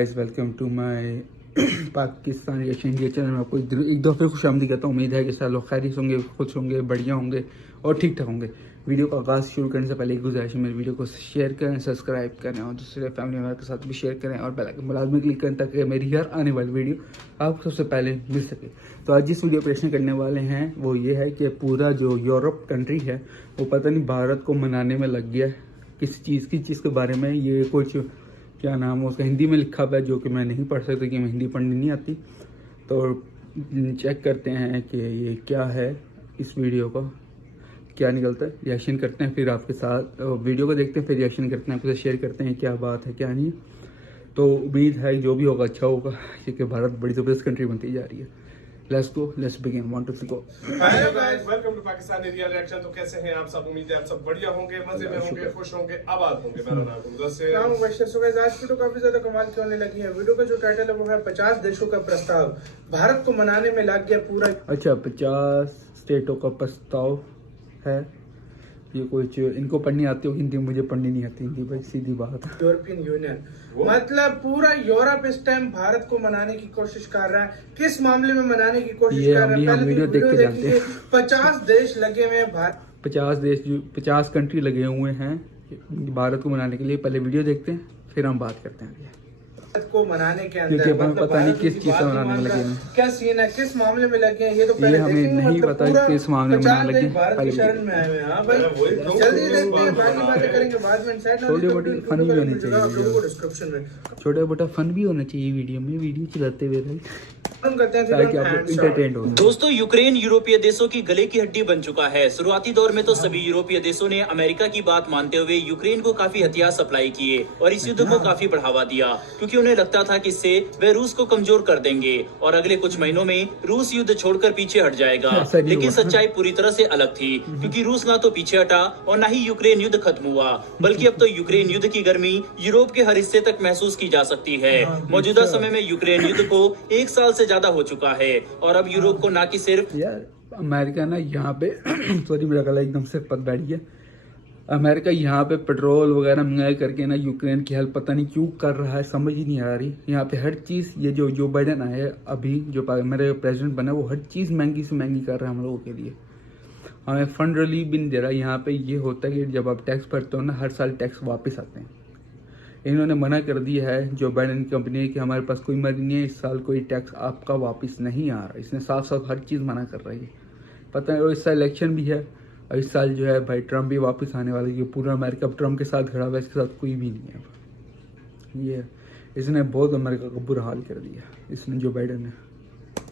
Guys, welcome to my Pakistan reaction India channel में आपको एक दफ़ा फिर खुशामदी कहता हूँ। उम्मीद है कि सारे लोग खैरियत होंगे, खुश होंगे, बढ़िया होंगे और ठीक ठाक होंगे। वीडियो का आगाज़ शुरू करने से पहले एक गुजारिश है, मेरी वीडियो को शेयर करें, सब्सक्राइब करें और दूसरे फैमिली मेम्बर के साथ भी शेयर करें और बेल आइकन लाजमी क्लिक करें ताकि मेरी हर आने वाली वीडियो आपको सबसे पहले मिल सके। तो आज जिस वीडियो प्रश्न करने वाले हैं वो ये है कि पूरा जो यूरोप कंट्री है वो पता नहीं भारत को मनाने में लग गया है। किस चीज़ के बारे में, ये कुछ क्या नाम है उसका, हिंदी में लिखा हुआ है जो कि मैं नहीं पढ़ सकता कि मैं हिंदी पढ़नी नहीं आती। तो चेक करते हैं कि ये क्या है, इस वीडियो का क्या निकलता है। रिएक्शन करते हैं, फिर आपके साथ वीडियो को देखते हैं, फिर रिएक्शन करते हैं, आपके साथ शेयर करते हैं क्या बात है क्या नहीं है। तो उम्मीद है जो भी होगा अच्छा होगा, क्योंकि भारत बड़ी ज़बरदस्त कंट्री बनती जा रही है। Let's go, let's begin, 1 2 3 go. Hello guys, welcome to Pakistan India reaction. तो कैसे हैं आप सब? उम्मीद है आप सब बढ़िया होंगे, मजे में होंगे, खुश होंगे, आबाद होंगे। मेरा नाम मुदस्सिर है। आज वीडियो काफी ज्यादा कमाल की होने लगी है। वीडियो का जो टाइटल है वो है 50 देशों का प्रस्ताव, भारत को मनाने में लग गया पूरा। अच्छा, 50 स्टेटों का प्रस्ताव है। ये कुछ इनको पढ़नी आती हो हिंदी, मुझे पढ़नी नहीं आती हिंदी भाई, सीधी बात। यूरोपियन यूनियन मतलब पूरा यूरोप इस टाइम भारत को मनाने की कोशिश कर रहा है। किस मामले में मनाने की कोशिश कर रहा है? पहले वीडियो देख के जानते हैं। 50 देश लगे हुए हैं, 50 कंट्री लगे हुए हैं भारत को मनाने के लिए। पहले वीडियो देखते हैं फिर हम बात करते हैं भारत को मनाने के अंदर। क्योंकि हमें पता नहीं किस चीज से मनाने में लगे हैं, क्या सीन है, किस मामले में लगे हैं, ये तो पहले हमें नहीं पता किस मामले में मनाने लगे हैं। भारत की शरण में आए हुए हैं। हां भाई, जल्दी देखते हैं, बाकी बातें करेंगे बाद में। छोटे मोटे फन भी होने चाहिए, डिस्क्रिप्शन में छोटा मोटा फन भी होना चाहिए वीडियो में, वीडियो चलाते हुए ताकि आप इंटरटेन हो। दोस्तों, यूक्रेन यूरोपीय देशों की गले की हड्डी बन चुका है। शुरुआती दौर में तो सभी यूरोपीय देशों ने अमेरिका की बात मानते हुए यूक्रेन को काफी हथियार सप्लाई किए और इस युद्ध को काफी बढ़ावा दिया, क्योंकि उन्हें लगता था कि इससे वे रूस को कमजोर कर देंगे और अगले कुछ महीनों में रूस युद्ध छोड़कर पीछे हट जाएगा। लेकिन सच्चाई पूरी तरह से अलग थी, क्योंकि रूस ना तो पीछे हटा और न ही यूक्रेन युद्ध खत्म हुआ, बल्कि अब तो यूक्रेन युद्ध की गर्मी यूरोप के हर हिस्से तक महसूस की जा सकती है। मौजूदा समय में यूक्रेन युद्ध को 1 साल से ज्यादा हो चुका है और अब यूरोप को ना कि सिर्फ यार अमेरिका ना यहाँ पे सॉरी मेरा गला एकदम से पत बैठ गया। अमेरिका यहाँ पे पेट्रोल वगैरह महंगाई करके ना यूक्रेन की हेल्प पता नहीं क्यों कर रहा है, समझ ही नहीं आ रही। यहाँ पे हर चीज़, ये जो बाइडेन आए अभी जो मेरे प्रेसिडेंट बना, वो हर चीज़ महंगी से महंगी कर रहा है हम लोगों के लिए। हमें फंड रिलीफ भी नहीं दे रहा। यहाँ पे ये होता है कि जब आप टैक्स भरते हो ना, हर साल टैक्स वापस आते हैं। इन्होंने मना कर दिया है जो बाइडेन कंपनी है कि हमारे पास कोई मनी नहीं है, इस साल कोई टैक्स आपका वापस नहीं आ रहा। इसने साफ साफ हर चीज़ मना कर रही है। पता है, और इस साल इलेक्शन भी है और इस साल जो है भाई ट्रम्प भी वापस आने वाला है। पूरा अमेरिका अब ट्रम्प के साथ खड़ा हुआ है, इसके साथ कोई भी नहीं है। ये इसने बहुत अमेरिका का बुरा हाल कर दिया, इसने जो बाइडेन है।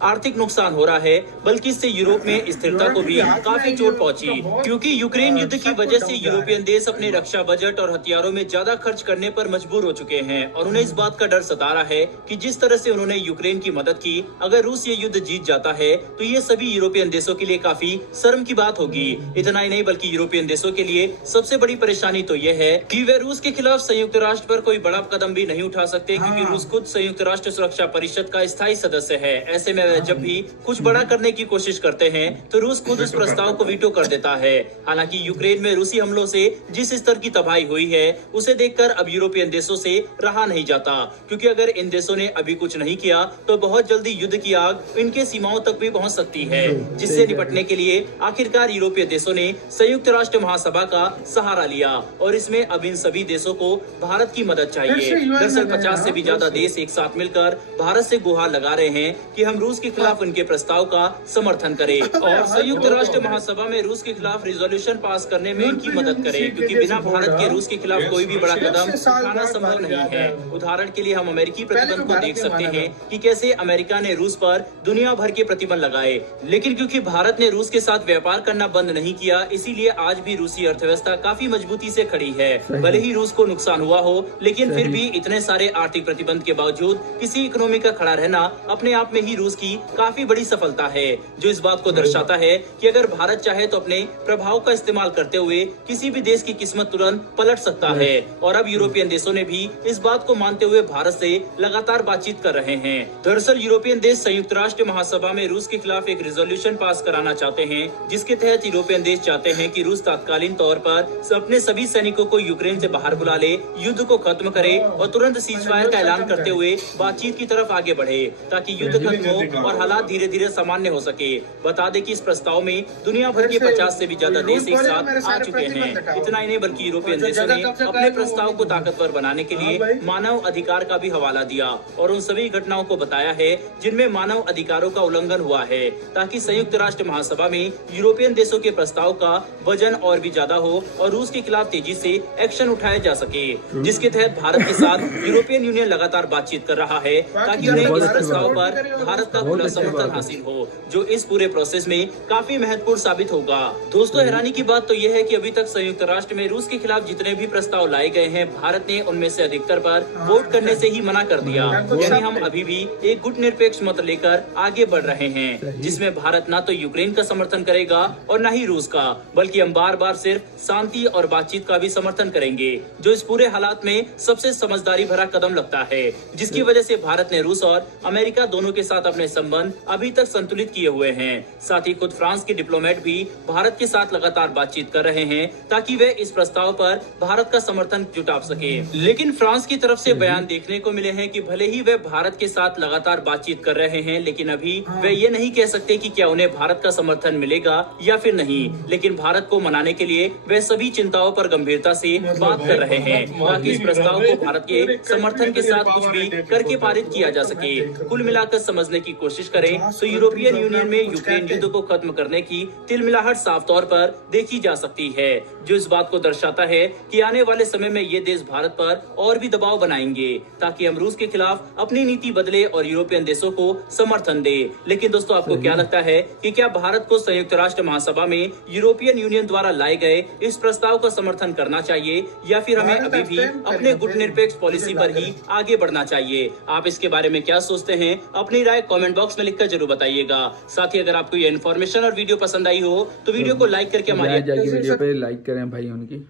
आर्थिक नुकसान हो रहा है, बल्कि इससे यूरोप में स्थिरता को भी काफी चोट पहुंची, क्योंकि यूक्रेन युद्ध की वजह से यूरोपियन देश अपने रक्षा बजट और हथियारों में ज्यादा खर्च करने पर मजबूर हो चुके हैं और उन्हें इस बात का डर सता रहा है कि जिस तरह से उन्होंने यूक्रेन की मदद की, अगर रूस ये युद्ध जीत जाता है तो ये सभी यूरोपियन देशों के लिए काफी शर्म की बात होगी। इतना ही नहीं, बल्कि यूरोपियन देशों के लिए सबसे बड़ी परेशानी तो यह है कि वे रूस के खिलाफ संयुक्त राष्ट्र पर कोई बड़ा कदम भी नहीं उठा सकते, क्योंकि रूस खुद संयुक्त राष्ट्र सुरक्षा परिषद का स्थायी सदस्य है। ऐसे में जब भी कुछ बड़ा करने की कोशिश करते हैं तो रूस खुद उस प्रस्ताव को वीटो कर देता है। हालांकि यूक्रेन में रूसी हमलों से जिस स्तर की तबाही हुई है, उसे देखकर अब यूरोपियन देशों से रहा नहीं जाता, क्योंकि अगर इन देशों ने अभी कुछ नहीं किया तो बहुत जल्दी युद्ध की आग इनके सीमाओं तक भी पहुंच सकती है, जिससे निपटने के लिए आखिरकार यूरोपीय देशों ने संयुक्त राष्ट्र महासभा का सहारा लिया और इसमें अब इन सभी देशों को भारत की मदद चाहिए। दरअसल 50 से भी ज्यादा देश एक साथ मिलकर भारत से गुहार लगा रहे हैं कि हम रूस के खिलाफ उनके प्रस्ताव का समर्थन करें और संयुक्त राष्ट्र महासभा में रूस के खिलाफ रिजोल्यूशन पास करने में इनकी मदद करें, क्योंकि बिना भारत के रूस के खिलाफ कोई भी बड़ा कदम उठाना संभव नहीं है। उदाहरण के लिए हम अमेरिकी प्रतिबंध को देख सकते हैं कि कैसे अमेरिका ने रूस पर दुनिया भर के प्रतिबंध लगाए, लेकिन क्योंकि भारत ने रूस के साथ व्यापार करना बंद नहीं किया, इसीलिए आज भी रूसी अर्थव्यवस्था काफी मजबूती से खड़ी है। भले ही रूस को नुकसान हुआ हो, लेकिन फिर भी इतने सारे आर्थिक प्रतिबंध के बावजूद किसी इकोनॉमी का खड़ा रहना अपने आप में ही रूस की की काफी बड़ी सफलता है, जो इस बात को दर्शाता है कि अगर भारत चाहे तो अपने प्रभाव का इस्तेमाल करते हुए किसी भी देश की किस्मत तुरंत पलट सकता है। और अब यूरोपियन देशों ने भी इस बात को मानते हुए भारत से लगातार बातचीत कर रहे हैं। दरअसल यूरोपियन देश संयुक्त राष्ट्र महासभा में रूस के खिलाफ एक रिजोल्यूशन पास कराना चाहते हैं, जिसके तहत यूरोपियन देश चाहते हैं कि रूस तात्कालीन तौर पर अपने सभी सैनिकों को यूक्रेन से बाहर बुला ले, युद्ध को खत्म करे और तुरंत सीजफायर का ऐलान करते हुए बातचीत की तरफ आगे बढ़े, ताकि युद्ध खत्म हो और हालात धीरे धीरे सामान्य हो सके। बता दें कि इस प्रस्ताव में दुनिया भर के 50 से भी ज्यादा देश एक साथ आ चुके हैं। इतना ही नहीं बल्कि यूरोपियन देशों ने अपने प्रस्ताव को ताकतवर बनाने के लिए मानव अधिकार का भी हवाला दिया और उन सभी घटनाओं को बताया है जिनमें मानव अधिकारों का उल्लंघन हुआ है, ताकि संयुक्त राष्ट्र महासभा में यूरोपियन देशों के प्रस्ताव का वजन और भी ज्यादा हो और रूस के खिलाफ तेजी से एक्शन उठाया जा सके, जिसके तहत भारत के साथ यूरोपियन यूनियन लगातार बातचीत कर रहा है, ताकि उन्हें इस प्रस्ताव पर भारत का पूरा समर्थन हासिल हो, जो इस पूरे प्रोसेस में काफी महत्वपूर्ण साबित होगा। दोस्तों, हैरानी की बात तो यह है कि अभी तक संयुक्त राष्ट्र में रूस के खिलाफ जितने भी प्रस्ताव लाए गए हैं, भारत ने उनमें से अधिकतर पर वोट करने से ही मना कर दिया। यानी हम अभी भी एक गुटनिरपेक्ष मत लेकर आगे बढ़ रहे हैं, जिसमें भारत न तो यूक्रेन का समर्थन करेगा और न ही रूस का, बल्कि हम बार बार सिर्फ शांति और बातचीत का भी समर्थन करेंगे, जो इस पूरे हालात में सबसे समझदारी भरा कदम लगता है, जिसकी वजह से भारत ने रूस और अमेरिका दोनों के साथ अपने संबंध अभी तक संतुलित किए हुए हैं। साथ ही खुद फ्रांस के डिप्लोमेट भी भारत के साथ लगातार बातचीत कर रहे हैं, ताकि वे इस प्रस्ताव पर भारत का समर्थन जुटा सके। लेकिन फ्रांस की तरफ से बयान देखने को मिले हैं कि भले ही वे भारत के साथ लगातार बातचीत कर रहे हैं, लेकिन अभी वे ये नहीं कह सकते कि क्या उन्हें भारत का समर्थन मिलेगा या फिर नहीं। लेकिन भारत को मनाने के लिए वे सभी चिंताओं पर गंभीरता से बात कर रहे हैं, ताकि इस प्रस्ताव को भारत के समर्थन के साथ कुछ भी करके पारित किया जा सके। कुल मिलाकर समझने की कोशिश करें तो यूरोपियन यूनियन में यूक्रेन युद्ध को खत्म करने की तिलमिलाहट साफ तौर पर देखी जा सकती है, जो इस बात को दर्शाता है कि आने वाले समय में ये देश भारत पर और भी दबाव बनाएंगे, ताकि हम रूस के खिलाफ अपनी नीति बदले और यूरोपियन देशों को समर्थन दे। लेकिन दोस्तों, आपको क्या लगता है कि क्या भारत को संयुक्त राष्ट्र महासभा में यूरोपियन यूनियन द्वारा लाए गए इस प्रस्ताव का समर्थन करना चाहिए, या फिर हमें अभी भी अपने गुटनिरपेक्ष पॉलिसी पर ही आगे बढ़ना चाहिए? आप इसके बारे में क्या सोचते हैं? अपनी राय कमेंट बॉक्स में लिखकर जरूर बताइएगा। साथ ही अगर आपको ये इन्फॉर्मेशन और वीडियो पसंद आई हो तो वीडियो को लाइक करके हमारी वीडियो पे लाइक करें भाई उनकी।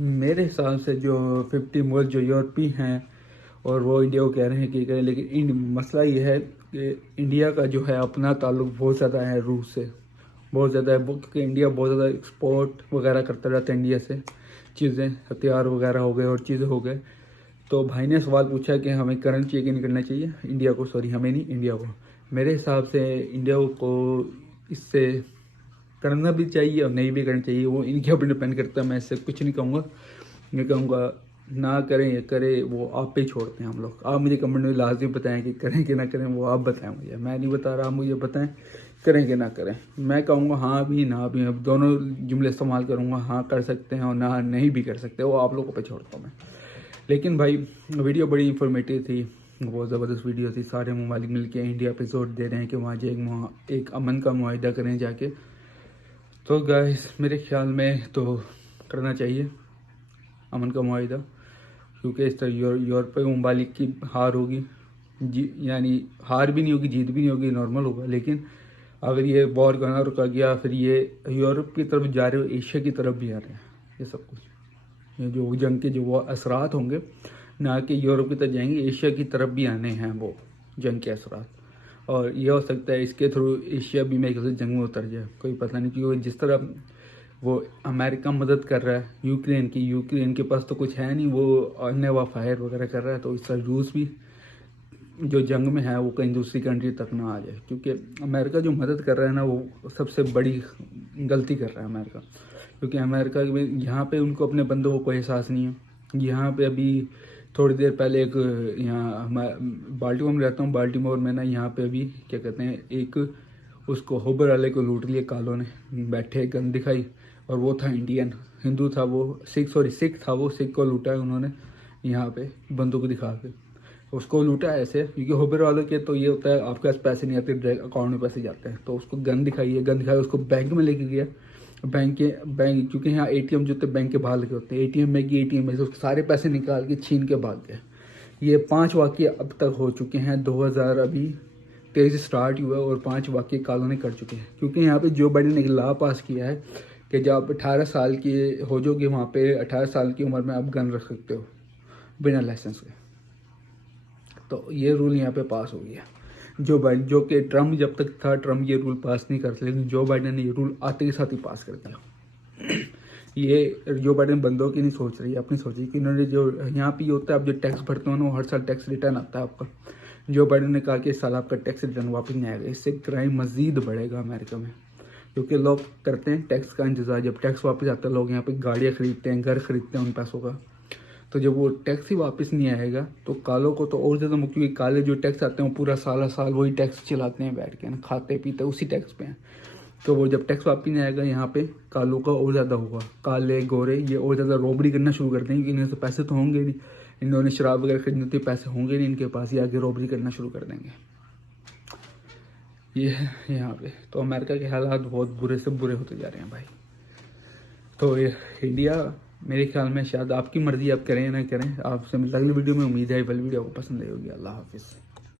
मेरे हिसाब से जो 50 मुल्क जो यूरोपी हैं और वो इंडिया को कह रहे हैं कि करें, लेकिन मसला ये है कि इंडिया का जो है अपना ताल्लुक बहुत ज़्यादा है रूस से, बहुत ज़्यादा है, क्योंकि इंडिया बहुत ज़्यादा एक्सपोर्ट वगैरह करता रहता है इंडिया से, चीज़ें हथियार वगैरह हो गए और चीज़ें हो गए। तो भाई ने सवाल पूछा कि हमें करना चाहिए कि नहीं करना चाहिए इंडिया को, सॉरी हमें नहीं, इंडिया को। मेरे हिसाब से इंडिया को इससे करना भी चाहिए और नहीं भी करना चाहिए, वो इनके ऊपर डिपेंड करता है। मैं इससे कुछ नहीं कहूँगा, मैं कहूँगा ना करें या करें वो आप पे ही छोड़ते हैं हम लोग। आप मुझे कमेंट में लाजमी बताएं कि करें कि ना करें, वो आप बताएं मुझे, मैं नहीं बता रहा, आप मुझे बताएं करें कि ना करें। मैं कहूँगा हाँ भी ना भी, अब दोनों जुमले इस्तेमाल करूँगा, हाँ कर सकते हैं और ना नहीं भी कर सकते, वो आप लोगों पे छोड़ता हूँ मैं। लेकिन भाई वीडियो बड़ी इंफॉर्मेटिव थी, बहुत ज़बरदस्त वीडियो थी। सारे ममालिक मिल के इंडिया पे जोर दे रहे हैं कि वहाँ जाए एक अमन का मुआहिदा करें जाके। तो गाइस मेरे ख्याल में तो करना चाहिए अमन का मुआहिदा, क्योंकि इस तरह यूरोपीय ममालिक की हार होगी, यानी हार भी नहीं होगी, जीत भी नहीं होगी, नॉर्मल होगा। लेकिन अगर ये वॉर करना रुका गया, फिर ये यूरोप की तरफ जा रहे हो, एशिया की तरफ भी आ रहे हैं ये सब कुछ, ये जो जंग के जो वो असरात होंगे, ना कि यूरोप की तरफ जाएंगे, एशिया की तरफ भी आने हैं वो जंग के असरात। और ये हो सकता है इसके थ्रू एशिया भी मेरे ख्याल से जंग में उतर जाए, कोई पता नहीं, क्योंकि जिस तरह वो अमेरिका मदद कर रहा है यूक्रेन के पास तो कुछ है नहीं, वो अन्य वा फायर वगैरह कर रहा है, तो इस तरह रूस भी जो जंग में है वो कहीं दूसरी कंट्री तक ना आ जाए। क्योंकि अमेरिका जो मदद कर रहा है ना, वो सबसे बड़ी गलती कर रहा है अमेरिका, क्योंकि अमेरिका यहाँ पे उनको अपने बंदों को कोई एहसास नहीं है। यहाँ पे अभी थोड़ी देर पहले एक, यहाँ बाल्टीमोर में रहता हूँ, बाल्टीमोर में ना यहाँ पे अभी क्या कहते हैं, एक उसको होबर वाले को लूट लिया कालों ने, बैठे गन दिखाई, और वो था इंडियन हिंदू था, वो सिख था, वो सिख को लूटा है उन्होंने यहाँ पे बंदूक दिखा के, उसको लूटा ऐसे। क्योंकि होबर वालों के तो ये होता है आपके पास पैसे नहीं आते, डायरेक्ट अकाउंट में पैसे जाते हैं, तो उसको गन दिखाई उसको बैंक में लेके गया, बैंक क्योंकि यहाँ एटीएम जो होते हैं बैंक के बाहर लगे होते हैं, एटीएम में से उसके सारे पैसे निकाल के छीन के भाग गए। ये 5 वाक़ये अब तक हो चुके हैं। 2000 अभी 23 स्टार्ट हुआ और 5 वाक़ये कालों ने कर चुके हैं, क्योंकि यहाँ पे जो बाइडेन ने एक लॉ पास किया है कि जब आप 18 साल की हो जाओगे वहाँ पे 18 साल की उम्र में आप गन रख सकते हो बिना लाइसेंस के। तो ये रूल यहाँ पे पास हो गया। जो बाइडेन, जो कि ट्रम्प जब तक था ट्रम्प ये रूल पास नहीं करते, लेकिन जो बाइडेन ने ये रूल आते के साथ ही पास कर दिया। ये जो बाइडेन बंदों की नहीं सोच रही है, अपनी सोची कि इन्होंने जो यहाँ पे होता है, आप जो टैक्स भरते हो ना, वो हर साल टैक्स रिटर्न आता है आपका। जो बाइडेन ने कहा कि इस साल आपका टैक्स रिटर्न वापस नहीं आएगा, इससे क्राइम मज़ीद बढ़ेगा अमेरिका में, क्योंकि लोग करते हैं टैक्स का इंतज़ार। जब टैक्स वापस आता है लोग यहाँ पे गाड़ियाँ खरीदते हैं, घर खरीदते हैं उन पैसों का। तो जब वो टैक्स ही वापस नहीं आएगा तो कालों को तो और ज़्यादा, क्योंकि काले जो टैक्स आते हैं वो पूरा साल वही टैक्स चलाते हैं बैठ के ना, खाते पीते उसी टैक्स पे हैं। तो वो जब टैक्स वापस नहीं आएगा यहाँ पे कालों का और ज़्यादा होगा। काले गोरे ये और ज़्यादा रॉबरी करना शुरू कर देंगे, इन्हें तो पैसे तो होंगे नहीं, इन्होंने शराब वगैरह खरीदने तो पैसे होंगे नहीं इनके पास, ये आगे रॉबरी करना शुरू कर देंगे। ये है यहाँ पे। तो अमेरिका के हालात बहुत बुरे से बुरे होते जा रहे हैं भाई। तो ये इंडिया मेरे ख्याल में शायद आपकी मर्ज़ी, आप करें ना करें। आपसे मिलता अगली वीडियो में, उम्मीद है वाली वीडियो को पसंद आई होगी। अल्लाह हाफिज़।